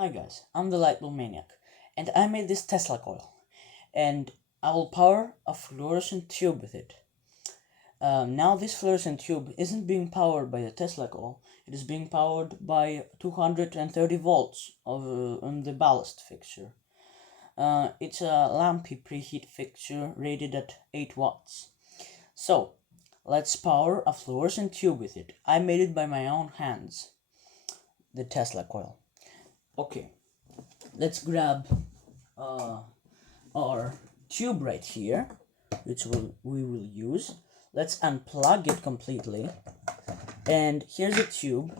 Hi guys, I'm the Lightbulb Maniac, and I made this Tesla coil, and I will power a fluorescent tube with it. Now this fluorescent tube isn't being powered by the Tesla coil, it is being powered by 230 volts on the ballast fixture. It's a lampy preheat fixture rated at 8 watts. So, let's power a fluorescent tube with it. I made it by my own hands, the Tesla coil. Okay, let's grab our tube right here, which we will use. Let's unplug it completely, and here's a tube.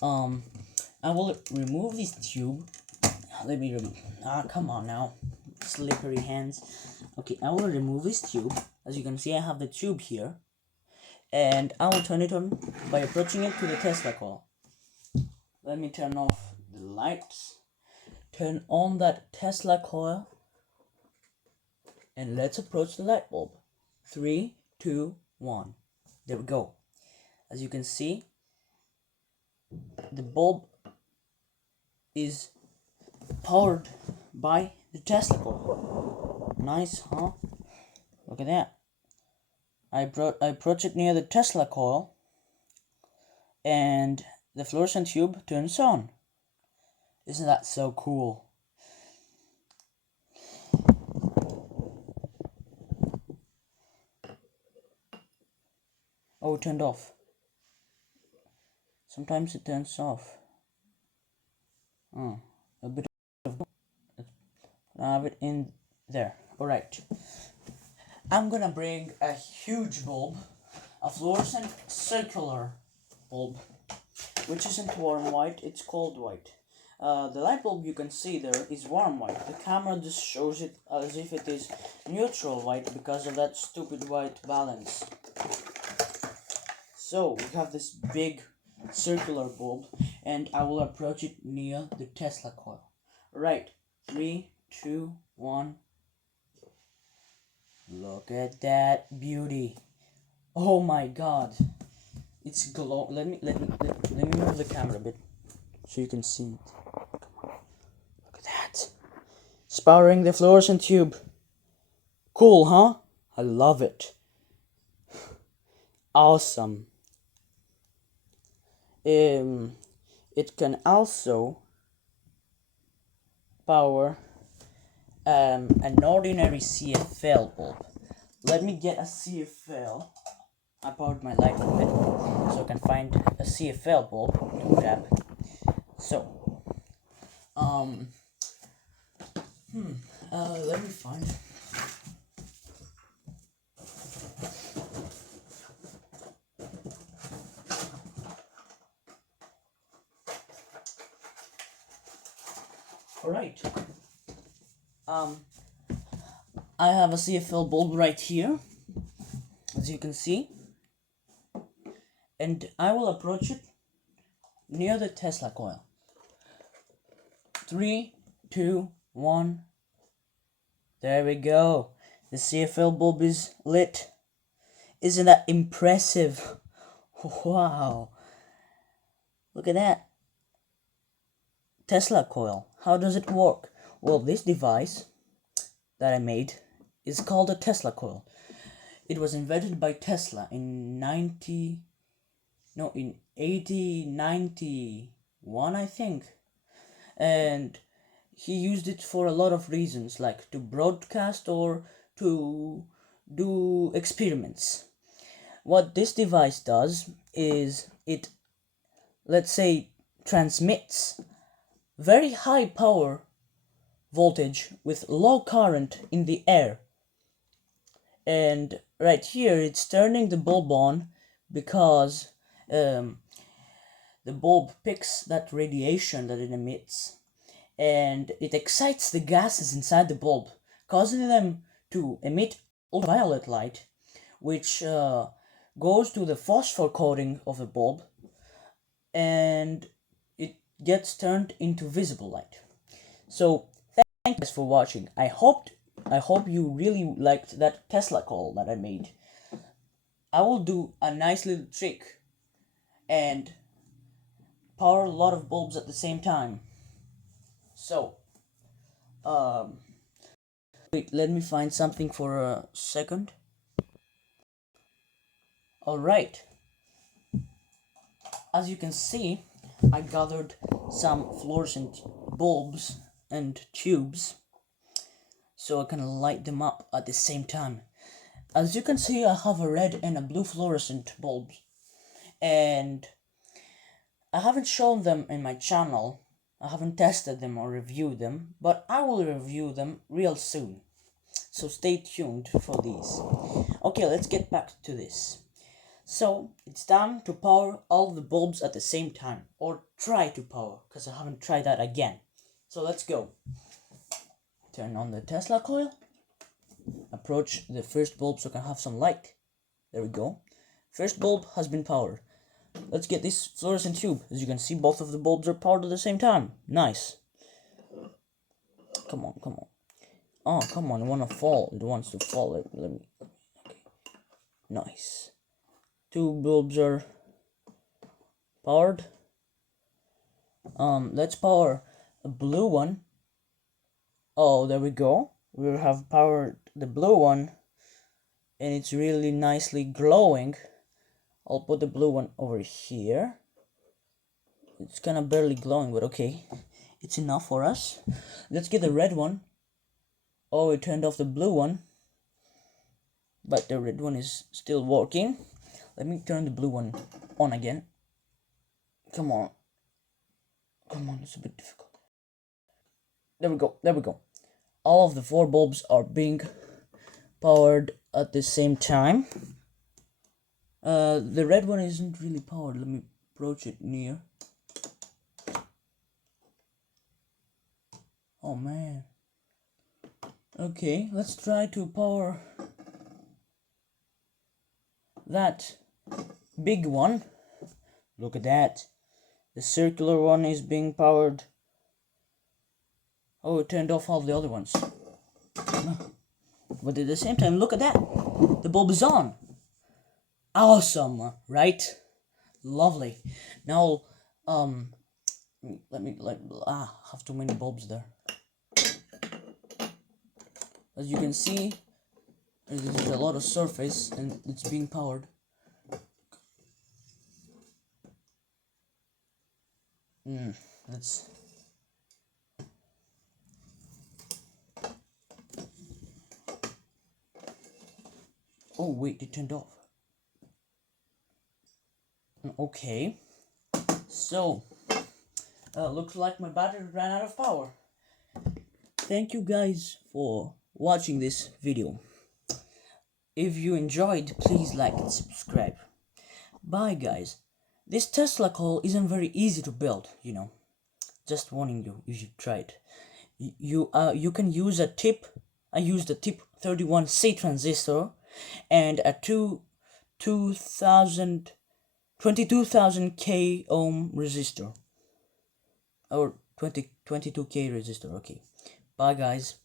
I will remove this tube. Let me remove. Come on now, slippery hands. Okay, I will remove this tube. As you can see, I have the tube here, and I will turn it on by approaching it to the Tesla coil. Let me turn off the lights. Turn on that Tesla coil, and let's approach the light bulb. 3, 2, 1. There we go. As you can see, the bulb is powered by the Tesla coil. Nice, huh? Look at that. I approach it near the Tesla coil, and the fluorescent tube turns on. Isn't that so cool? Oh, it turned off. Sometimes it turns off. A bit of. I have it in there. Alright. I'm gonna bring a huge bulb, a fluorescent circular bulb, which isn't warm white, it's cold white. The light bulb you can see there is warm white. The camera just shows it as if it is neutral white because of that stupid white balance. So we have this big circular bulb, and I will approach it near the Tesla coil. Right, 3, 2, 1. Look at that beauty. Oh my god. It's glow. Let me move the camera a bit so you can see it. Come on. Look at that. It's powering the fluorescent tube. Cool, huh? I love it. Awesome. It can also power an ordinary CFL bulb. Let me get a CFL. I powered my light with it, so I can find a CFL bulb to grab. So, let me find. Alright. I have a CFL bulb right here, as you can see, and I will approach it near the Tesla coil. 3, 2, 1. There we go. The CFL bulb is lit. Isn't that impressive? Wow. Look at that. Tesla coil. How does it work? Well, this device that I made is called a Tesla coil. It was invented by Tesla in 1891, I think. And he used it for a lot of reasons, like to broadcast or to do experiments. What this device does is it, let's say, transmits very high power voltage with low current in the air. And right here it's turning the bulb on because the bulb picks that radiation that it emits, and it excites the gases inside the bulb, causing them to emit ultraviolet light, which goes to the phosphor coating of the bulb, and it gets turned into visible light. So thank you guys for watching. I hope you really liked that Tesla coil that I made. I will do a nice little trick and power a lot of bulbs at the same time. So, wait, let me find something for a second. Alright, as you can see, I gathered some fluorescent bulbs and tubes so I can light them up at the same time. As you can see, I have a red and a blue fluorescent bulbs, and I haven't shown them in my channel. I haven't tested them or reviewed them, but I will review them real soon. So stay tuned for these. Okay, let's get back to this. So it's time to power all the bulbs at the same time, or try to power, because I haven't tried that again. So let's go. Turn on the Tesla coil. Approach the first bulb so I can have some light. There we go. First bulb has been powered. Let's get this fluorescent tube. As you can see, both of the bulbs are powered at the same time. Nice. Come on, come on. Oh, come on, it wants to fall. Let me. Okay. Nice. Two bulbs are powered. Let's power a blue one. Oh, there we go. We have powered the blue one, and it's really nicely glowing. I'll put the blue one over here. It's kind of barely glowing, but okay. It's enough for us. Let's get the red one. Oh, it turned off the blue one, but the red one is still working. Let me turn the blue one on again. Come on. Come on, it's a bit difficult. There we go, there we go. All of the 4 bulbs are being powered at the same time. The red one isn't really powered. Let me approach it near. Oh man. Okay, let's try to power that big one. Look at that. The circular one is being powered. Oh, it turned off all the other ones. But at the same time, look at that. The bulb is on. Awesome, right? Lovely. Now, have too many bulbs there. As you can see, there's a lot of surface and it's being powered. Let's. Oh wait, it turned off. Okay. So, looks like my battery ran out of power. Thank you guys for watching this video. If you enjoyed, please like and subscribe. Bye guys. This Tesla coil isn't very easy to build, you know. Just warning you, you should try it. You can use a tip. I used a tip 31C transistor and a 22,000 K ohm resistor, or 22K resistor. Okay, bye guys.